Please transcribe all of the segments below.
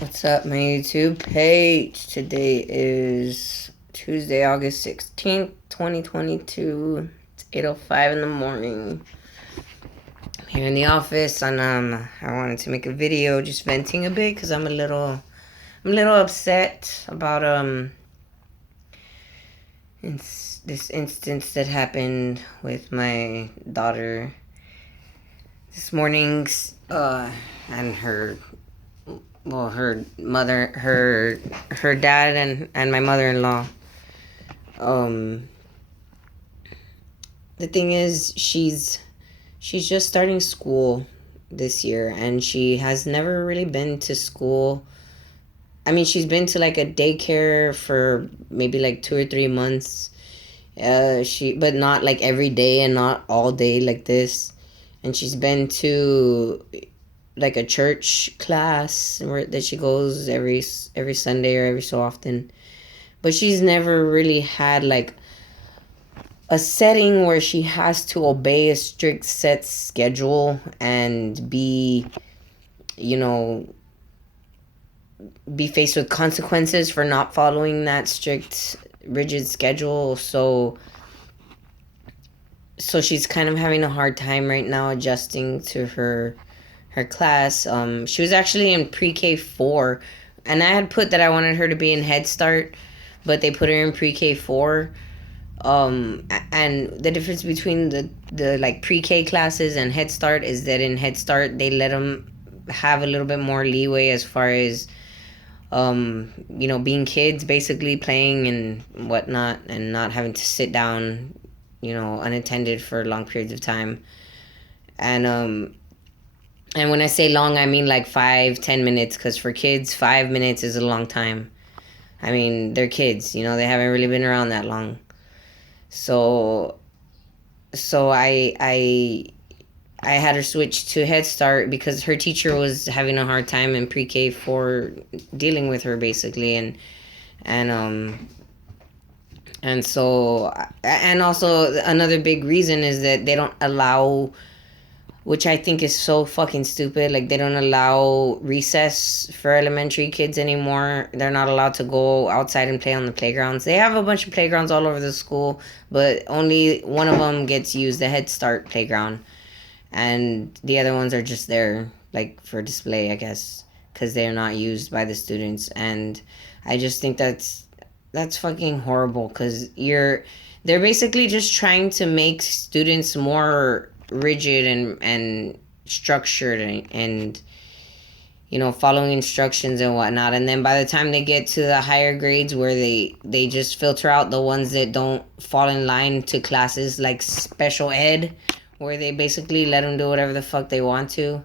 What's up, my YouTube page? Today is Tuesday, August 16th, 2022. It's 8:05 in the morning. I'm here in the office and I wanted to make a video just venting a bit because I'm a little upset about this instance that happened with my daughter this morning, and her mother, her dad, and my mother-in-law. Um, the thing is, she's just starting school this year, and she has never really been to school. I mean, she's been to like a daycare for maybe like 2 or 3 months. But not like every day and not all day like this. And she's been to like a church class that she goes every Sunday or every so often, but she's never really had like a setting where she has to obey a strict set schedule and you know be faced with consequences for not following that strict rigid schedule. So she's kind of having a hard time right now adjusting to her class. She was actually in pre-K 4, and I had put that I wanted her to be in Head Start, but they put her in pre-K 4. And the difference between the like pre-K classes and Head Start is that in Head Start they let them have a little bit more leeway as far as being kids, basically playing and whatnot, and not having to sit down, unattended for long periods of time. And when I say long, I mean like 5-10 minutes, because for kids 5 minutes is a long time. I mean, they're kids, they haven't really been around that long. So I had her switch to Head Start because her teacher was having a hard time in pre-K for dealing with her, basically. And also another big reason is that they don't allow, which I think is so fucking stupid. Like, they don't allow recess for elementary kids anymore. They're not allowed to go outside and play on the playgrounds. They have a bunch of playgrounds all over the school, but only one of them gets used, the Head Start playground. And the other ones are just there, like, for display, I guess, because they're not used by the students. And I just think that's fucking horrible, because they're basically just trying to make students more rigid and structured, and following instructions and whatnot. And then by the time they get to the higher grades, where they just filter out the ones that don't fall in line to classes like special ed, where they basically let them do whatever the fuck they want to,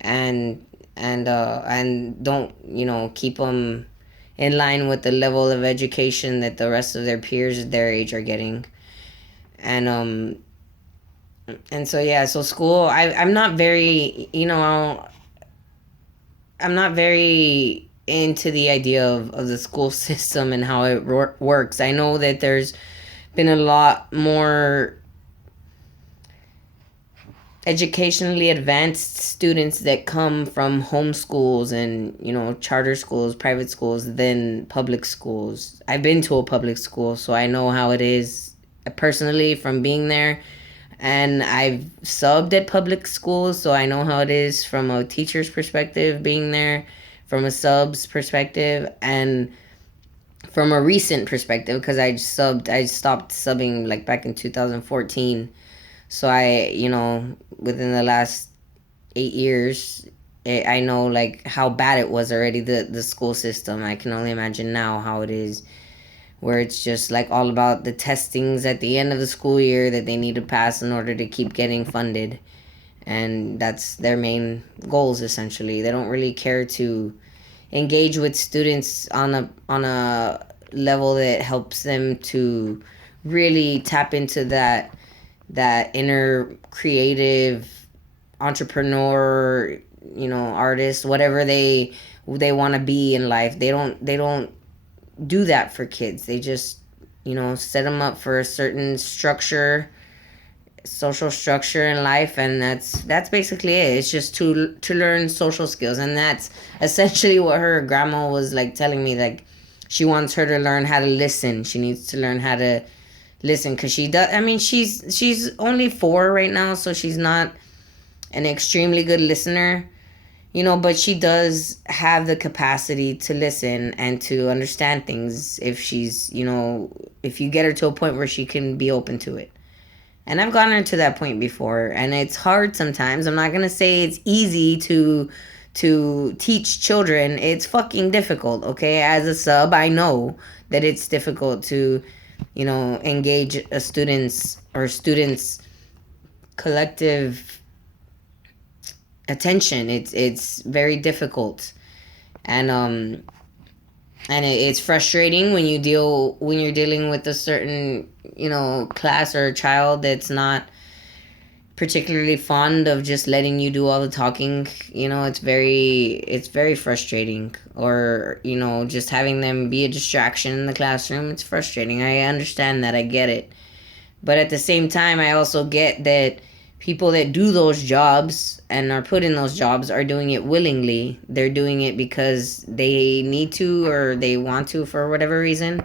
and don't keep them in line with the level of education that the rest of their peers their age are getting. And so yeah, so school, I'm not very, I'm not very into the idea of the school system and how it works. I know that there's been a lot more educationally advanced students that come from homeschools and charter schools, private schools, than public schools. I've been to a public school, so I know how it is personally from being there. And I've subbed at public schools, so I know how it is from a teacher's perspective being there, from a sub's perspective, and from a recent perspective, because I stopped subbing like back in 2014. So within the last 8 years, I know like how bad it was already, the school system. I can only imagine now how it is, where it's just like all about the testings at the end of the school year that they need to pass in order to keep getting funded. And that's their main goals, essentially. They don't really care to engage with students on a level that helps them to really tap into that inner creative entrepreneur, artist, whatever they want to be in life. They don't do that for kids. They just set them up for a certain structure, social structure in life, and that's basically it. It's just to learn social skills, and that's essentially what her grandma was like telling me. Like, she wants her to learn how to listen. She needs to learn how to listen, because she does. I mean, she's only 4 right now, so she's not an extremely good listener, but she does have the capacity to listen and to understand things if if you get her to a point where she can be open to it. And I've gotten her to that point before, and it's hard sometimes. I'm not going to say it's easy to teach children. It's fucking difficult, okay? As a sub, I know that it's difficult to, engage a students collective attention. It's very difficult. And it's frustrating when you're dealing with a certain class or child that's not particularly fond of just letting you do all the talking. It's very frustrating. Or just having them be a distraction in the classroom. It's frustrating. I understand that. I get it. But at the same time, I also get that people that do those jobs and are put in those jobs are doing it willingly. They're doing it because they need to, or they want to, for whatever reason.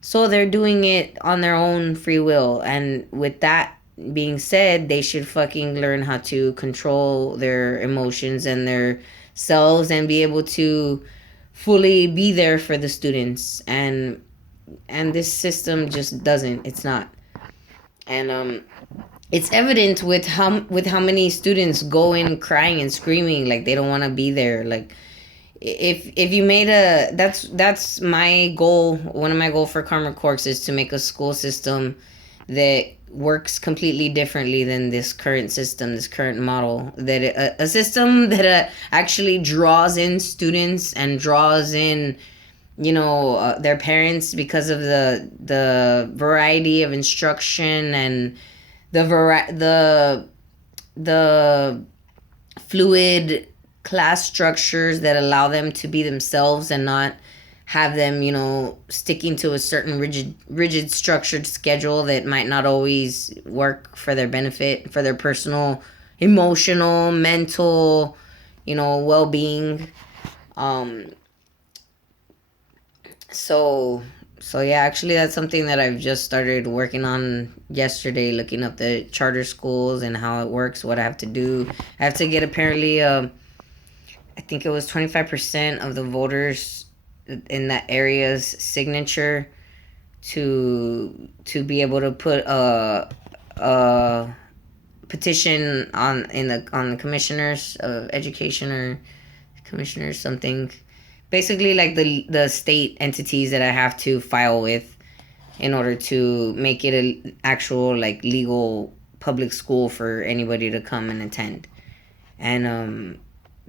So they're doing it on their own free will. And with that being said, they should fucking learn how to control their emotions and their selves and be able to fully be there for the students. And this system just doesn't. It's not. And it's evident with how many students go in crying and screaming like they don't want to be there. Like, if you made that's my goal. One of my goals for Karma Corks is to make a school system that works completely differently than this current system, this current model. That a system that actually draws in students and draws in their parents, because of the variety of instruction and the fluid class structures that allow them to be themselves and not have them sticking to a certain rigid structured schedule that might not always work for their benefit, for their personal, emotional, mental, well-being. Um so so yeah, actually that's something that I've just started working on yesterday, looking up the charter schools and how it works, what I have to do. I have to get, apparently, I think it was 25% of the voters in that area's signature to be able to put a petition on the commissioners of education, or commissioners something. Basically, like the state entities that I have to file with in order to make it a actual, like, legal public school for anybody to come and attend. And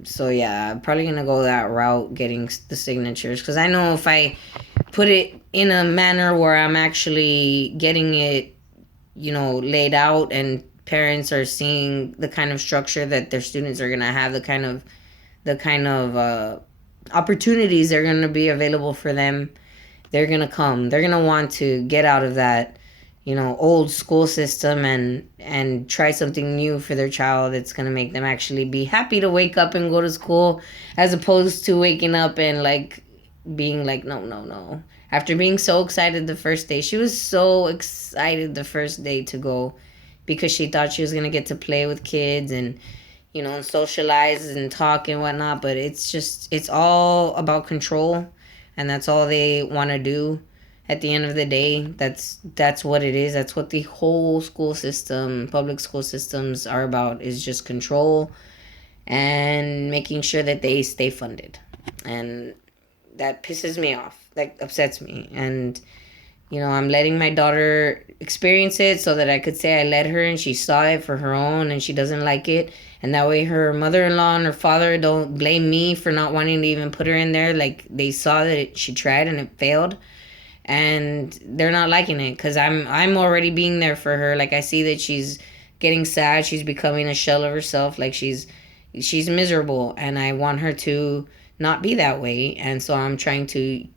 so yeah, I'm probably gonna go that route, getting the signatures, because I know if I put it in a manner where I'm actually getting it, laid out, and parents are seeing the kind of structure that their students are gonna have, the kind of opportunities that are gonna be available for them, they're gonna come. They're gonna want to get out of that, old school system, and try something new for their child. It's gonna make them actually be happy to wake up and go to school, as opposed to waking up and, like, being like, no, no, no. After being so excited the first day, she was so excited the first day to go, because she thought she was gonna get to play with kids and socialize and talk and whatnot. But it's all about control, and that's all they want to do. At the end of the day, that's what it is. That's what the whole school system, public school systems, are about, is just control and making sure that they stay funded. And that pisses me off, like, upsets me. And I'm letting my daughter experience it so that I could say I let her and she saw it for her own and she doesn't like it. And that way her mother-in-law and her father don't blame me for not wanting to even put her in there. Like, they saw that she tried and it failed. And they're not liking it, because I'm already being there for her. Like, I see that she's getting sad. She's becoming a shell of herself. Like, she's miserable. And I want her to not be that way. And so I'm trying to,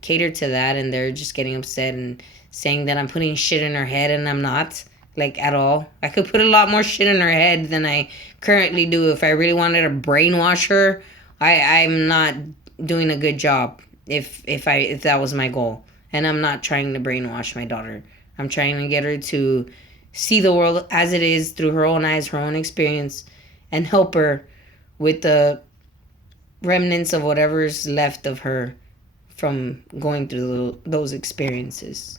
cater to that. And they're just getting upset and saying that I'm putting shit in her head, and I'm not. like at all. I could put a lot more shit in her head than I currently do. If I really wanted to brainwash her, I'm not doing a good job if that was my goal. And I'm not trying to brainwash my daughter. I'm trying to get her to see the world as it is through her own eyes, her own experience, and help her with the remnants of whatever's left of her from going through those experiences.